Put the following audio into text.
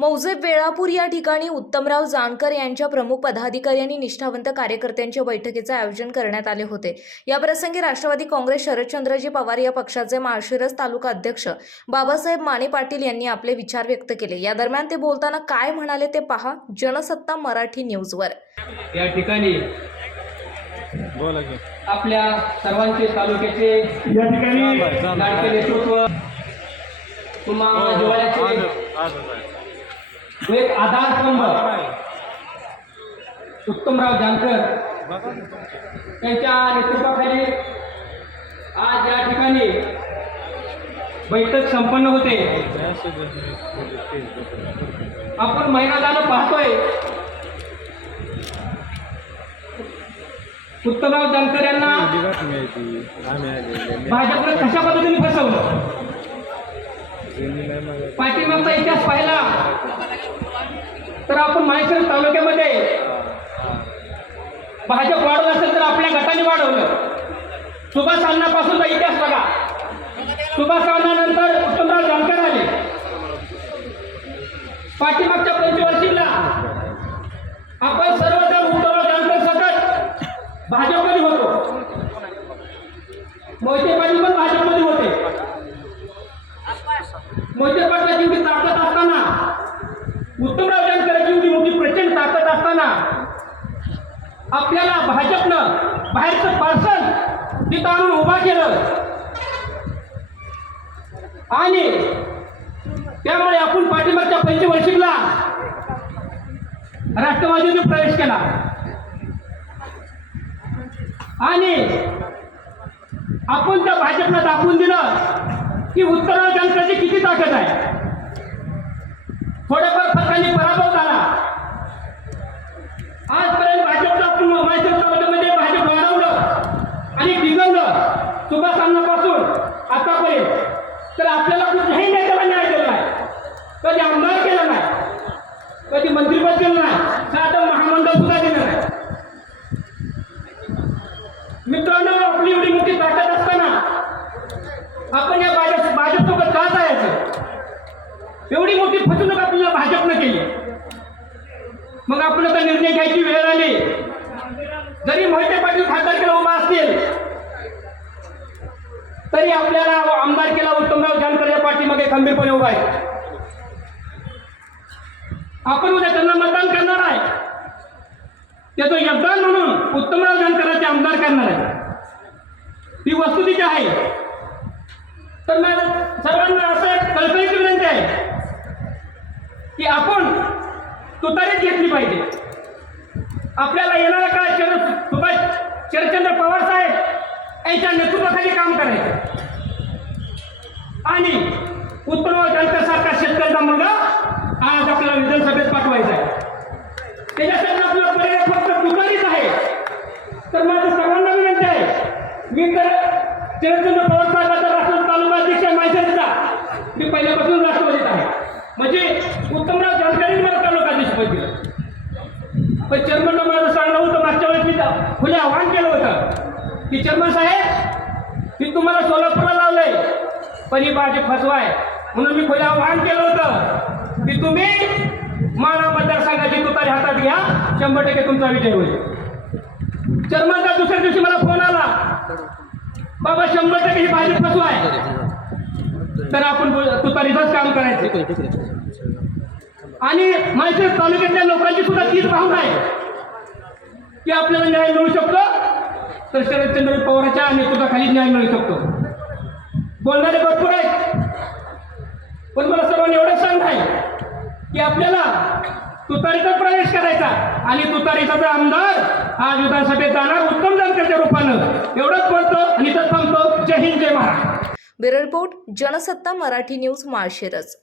मौजे वेळापूर या ठिकाणी उत्तमराव जानकर यांच्या प्रमुख पदाधिकारी आणि निष्ठावंत कार्यकर्त्यांच्या बैठकीचे आयोजन करण्यात आले होते. या प्रसंगी राष्ट्रवादी काँग्रेस शरदचंद्रजी पवार या पक्षाचे माळशिरस तालुका अध्यक्ष बाबासाहेब माने पाटील यांनी आपले विचार व्यक्त केले. या दरम्यान ते बोलताना काय म्हणाले ते पहा. जनसत्ता मराठी न्यूजवर. या ठिकाणी आपल्या सर्वांचे तालुक्याचे या ठिकाणी नेतृत्व तुम्हा एक आधारस्तंभ उत्तमराव जानकर. त्यांच्या नेतृत्वाखाली आज या ठिकाणी बैठक संपन्न होते. आपण महिना झालं पाहतोय. उत्तमराव जानकर यांना भाजपने कशा पद्धतीने फसवलं? पाठीमागचा इतिहास पाहिला. तर आपण माहेश्वर तालुक्यामध्ये भाजप वाढवलं असेल तर आपल्या गटाने वाढवलं. सुभाष अण्णापासूनचा इतिहास बघा. सुभाष अण्णानंतर उत्तमराव जानकर आले. पाठीमागच्या पंचवर्षीला आपण सर्वजण उत्तमराव जानकर सतत भाजपमध्ये होतो. मोहिते पाटील पण भाजपमध्ये होते. मोहिते पाटलाची एवढी ताकद असताना उत्तमराव जानकरांची एवढी मोठी प्रचंड ताकद असताना आपल्याला भाजपनं बाहेरचं पार्सल तिथं आणून उभा केलं. आणि त्यामुळे आपण पाठिंबाच्या पंचवर्षिकला राष्ट्रवादीने प्रवेश केला. आणि आपण त्या भाजपला दाखवून दिलं की उत्तराव जनतेची किती ताकद आहे थोड्याफार फरकाने पराभव झाला आजपर्यंत भाजपला आपण माहिती मध्ये भाजप वाढवलं आणि टिकवलं सुभाषांनापासून आतापर्यंत तर आपल्याला कुठल्याही नेत्याला न्याय दिला नाही. कधी आमदार केला नाही. कधी मंत्रिपद केलं नाही. साधं महामंडळ सुद्धा दिलं नाही. मित्रांनो आपली एवढी मोठी ताकद असताना आपण या भाजप भाजपसोबत का जायचं? एवढी मोठी फसवणूक आपल्याला भाजपनं केली. मग आपण आता निर्णय घ्यायची वेळ आली. जरी मोहिते पाटील खासदारकीला उभा असतील तरी आपल्याला आमदार केला उत्तमराव जानकर या पाठीमागे खंबीरपणे उभा आहे. आपण उद्या त्यांना मतदान करणार आहे. त्याचं योगदान म्हणून उत्तमराव जानकरांचे आमदार करणार आहे. ही वस्तुस्थिती आहे. तर मी सर्वांना असं कल्पनेची विनंती आहे की आपण तुतारीच घेतली पाहिजे. आपल्याला येणारा काळ चंद्र सुभाष शरदचंद्र पवार साहेब यांच्या नेतृत्वाखाली काम करायचं. आणि उत्तमराव जानकर सारखा शेतकऱ्याचा मुलगा आज आपल्याला विधानसभेत पाठवायचा आहे. त्याच्यासाठी आपला पर्याय फक्त दुपारीच आहे. तर माझं सर्वांना विनंती आहे मी तर चिरंजीव पवार साहेबांचा राष्ट्र तालुका अध्यक्ष आहे मी पहिल्यापासून राष्ट्रवादीत आहे. म्हणजे उत्तमराव जानकरांनी मला तालुका अध्यक्ष पाहिजे पण चेअरमनला माझं सांगणं होतं मागच्या वेळेस मी खुले आव्हान केलं होतं. की चेअरमन साहेब मी तुम्हाला सोलापूरला लावलंय. पण ही भाजी फसवाय म्हणून मी खुले आव्हान केलं होतं. की तुम्ही माना मतदारसंघाची तुतारी हातात घ्या. शंभर टक्के तुमचा विजय होईल. चेअरमनचा दुसऱ्या दिवशी मला फोन आला. बाबा शंभर टक्के ही भाजी फसवाय तर आपण तुतारीचंच काम करायचं. आणि माझ्या तालुक्यातल्या लोकांची सुद्धा तीच भावना आहे. की आपल्याला न्याय मिळू शकतो. तर शरदचंद्र पवारांच्या नेतृत्वाखाली न्याय मिळू शकतो. बोलणारे भरपूर आहेत. पण मला सर्वांनी एवढं सांग आहे की आपल्याला तुतारीचा प्रवेश करायचा आणि तुतारीचा जो आमदार हा विधानसभेत जाणार उत्तम जनतेच्या रूपानं. एवढंच बोलतो आणि तर थांबतो. जय हिंद जय Maharaj bureau report Jansatta Marathi news माळशेरच